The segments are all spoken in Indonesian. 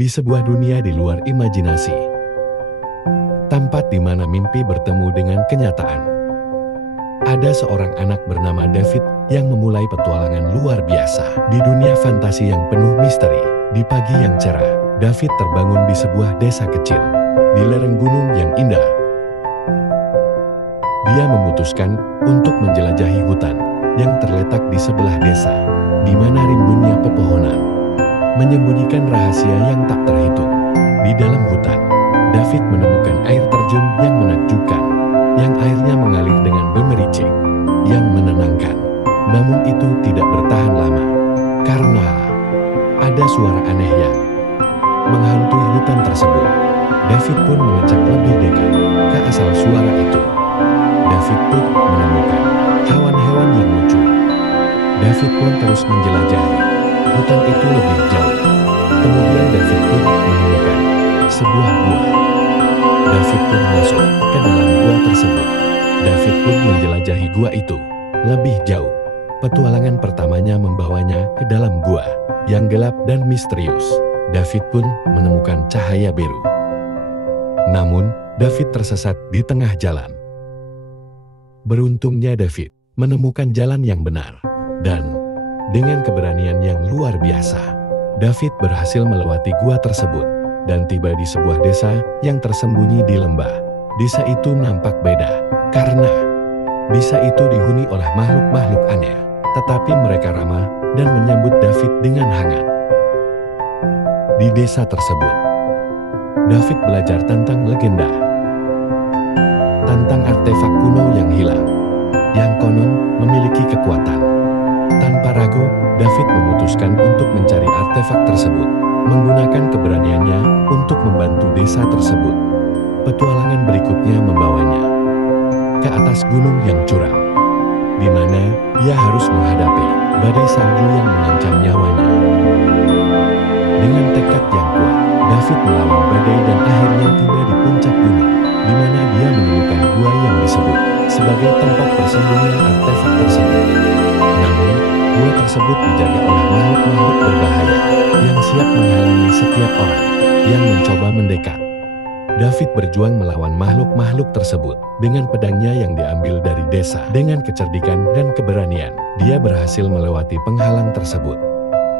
di sebuah dunia di luar imajinasi. Tempat di mana mimpi bertemu dengan kenyataan. Ada seorang anak bernama David yang memulai petualangan luar biasa di dunia fantasi yang penuh misteri. Di pagi yang cerah, David terbangun di sebuah desa kecil di lereng gunung yang indah. Dia memutuskan untuk menjelajahi hutan yang terletak di sebelah desa, di mana rimbunnya pepohonan menyembunyikan rahasia yang tak terhitung. Di dalam hutan, David menemukan air terjun yang menakjubkan, yang airnya mengalir dengan gemericik, yang menenangkan. Namun itu tidak bertahan lama, karena ada suara aneh yang menghantui hutan tersebut. David pun mengecek lebih dekat ke asal suara itu. David pun menemukan hewan-hewan yang lucu. David pun terus menjelajahi hutan itu lebih jauh. Kemudian David pun menemukan sebuah gua. David pun masuk ke dalam gua tersebut. David pun menjelajahi gua itu lebih jauh. Petualangan pertamanya membawanya ke dalam gua yang gelap dan misterius. David pun menemukan cahaya biru. Namun, David tersesat di tengah jalan. Beruntungnya David menemukan jalan yang benar. Dan dengan keberanian yang luar biasa, David berhasil melewati gua tersebut dan tiba di sebuah desa yang tersembunyi di lembah. Desa itu nampak beda karena desa itu dihuni oleh makhluk-makhluk aneh, tetapi mereka ramah dan menyambut David dengan hangat. Di desa tersebut, David belajar tentang legenda, tentang artefak kuno yang hilang, yang konon memiliki kekuatan. Tanpa ragu, David memutuskan untuk mencari artefak tersebut, menggunakan keberaniannya untuk membantu desa tersebut. Petualangan berikutnya membawanya ke atas gunung yang curam, di mana dia harus menghadapi badai salju yang mengancam nyawanya. Dengan tekad yang kuat, David melawan badai dan akhirnya tiba di puncak gunung, di mana dia menemukan gua yang disebut sebagai tempat persembunyian artefak tersebut. Namun, gua tersebut dijaga oleh makhluk-makhluk berbahaya yang siap menghalangi setiap orang yang mencoba mendekat. David berjuang melawan makhluk-makhluk tersebut dengan pedangnya yang diambil dari desa. Dengan kecerdikan dan keberanian, dia berhasil melewati penghalang tersebut.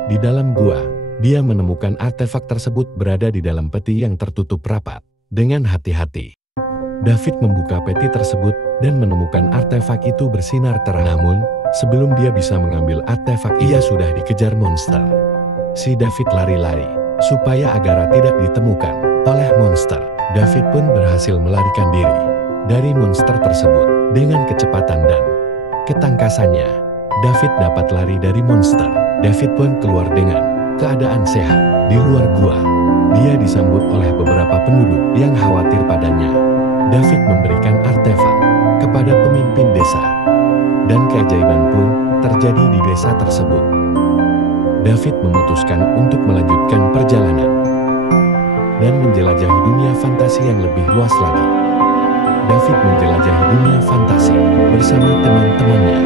Di dalam gua, dia menemukan artefak tersebut berada di dalam peti yang tertutup rapat. Dengan hati-hati, David membuka peti tersebut dan menemukan artefak itu bersinar terang. Namun, sebelum dia bisa mengambil artefak, ia sudah dikejar monster. Si David lari-lari supaya Agara tidak ditemukan oleh monster. David pun berhasil melarikan diri dari monster tersebut dengan kecepatan dan ketangkasannya. David dapat lari dari monster. David pun keluar dengan keadaan sehat. Di luar gua, dia disambut oleh beberapa penduduk yang khawatir padanya. David memberikan artefak kepada pemimpin desa, dan keajaiban pun terjadi di desa tersebut. David memutuskan untuk melanjutkan perjalanan dan menjelajahi dunia fantasi yang lebih luas lagi. David menjelajahi dunia fantasi bersama teman-temannya.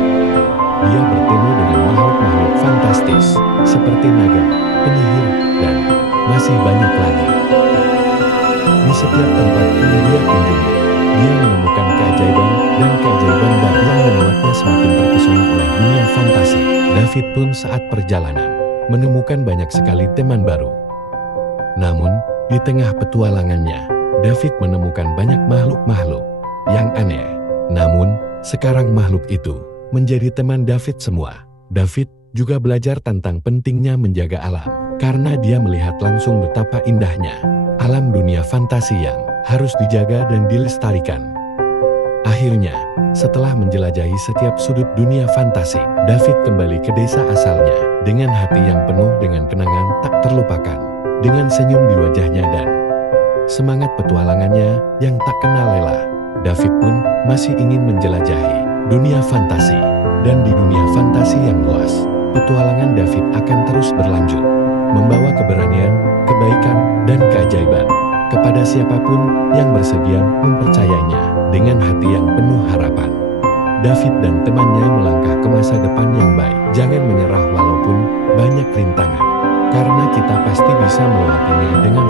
Dia bertemu dengan makhluk-makhluk fantastis seperti naga, penyihir, dan masih banyak lagi. Di setiap tempat yang dia kunjungi, dia menemukan keajaiban dan keajaiban baru yang membuatnya semakin terpesona oleh dunia fantasi. David pun saat perjalanan menemukan banyak sekali teman baru. Namun, di tengah petualangannya, David menemukan banyak makhluk-makhluk yang aneh. Namun, sekarang makhluk itu menjadi teman David semua. David juga belajar tentang pentingnya menjaga alam, karena dia melihat langsung betapa indahnya alam dunia fantasi yang harus dijaga dan dilestarikan. Akhirnya, setelah menjelajahi setiap sudut dunia fantasi, David kembali ke desa asalnya dengan hati yang penuh dengan kenangan tak terlupakan, dengan senyum di wajahnya dan semangat petualangannya yang tak kenal lelah. David pun masih ingin menjelajahi dunia fantasi, dan di dunia fantasi yang luas, petualangan David akan terus berlanjut, membawa keberanian, kebaikan, dan keajaiban kepada siapapun yang bersedia mempercayainya dengan hati yang penuh harapan. David dan temannya melangkah ke masa depan yang baik. Jangan menyerah walaupun banyak rintangan. karena kita pasti bisa melewatinya dengan